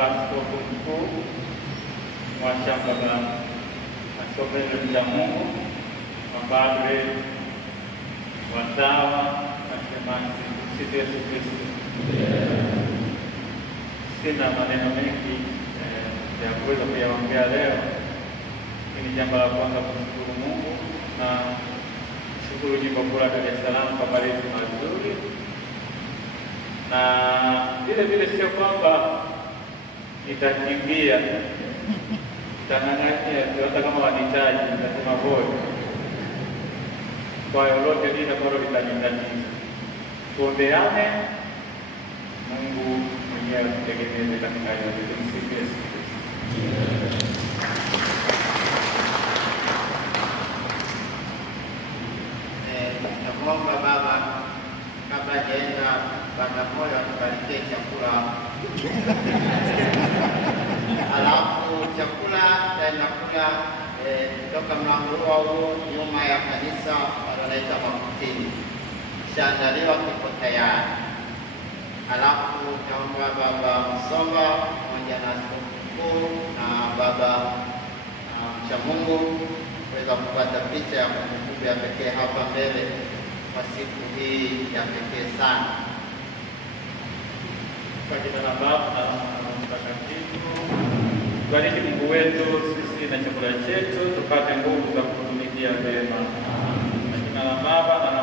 Baba Askofu Mkuu wa shamba la Askofu la Mungu, mapadre, watawa na shemasi. Sifa Yesu Kristo. Sina maneno mengi ya kuweza kuyaongea leo. Ni jambo la kwanza kumshukuru Mungu na shukuru jimbo kuu la Dar es Salaam kwa malezi mazuri, na vile sio kwamba nitakimbia tanang'ania hata kama wanitaji nitasema bora kwa lolote lile ambalo litanitatiza. Tuombeane Mungu mwenyewe tutegemeze katika yote. Tumsifu Yesu Kristo. Naomba Baba, kabla hajaenda Bagamoyo atubarikie chakula. Alafu chakula tunakula kutoka mlango huu nyuma ya kanisa wanaita Makutini. Kishaandaliwa kiko tayari. Alafu naomba Baba Msomba pamoja na Askofu Mkuu na Baba Mchamungu kuweza kupata picha ya kumbukumbu ya pekee hapa mbele kwa siku hii ya pekee sana. Kwa jina la Baba na Roho Mtakatifu. Bariki Mungu wetu sisi na chakula chetu, tupate nguvu za kutumikia vyema. Kwa jina la Baba na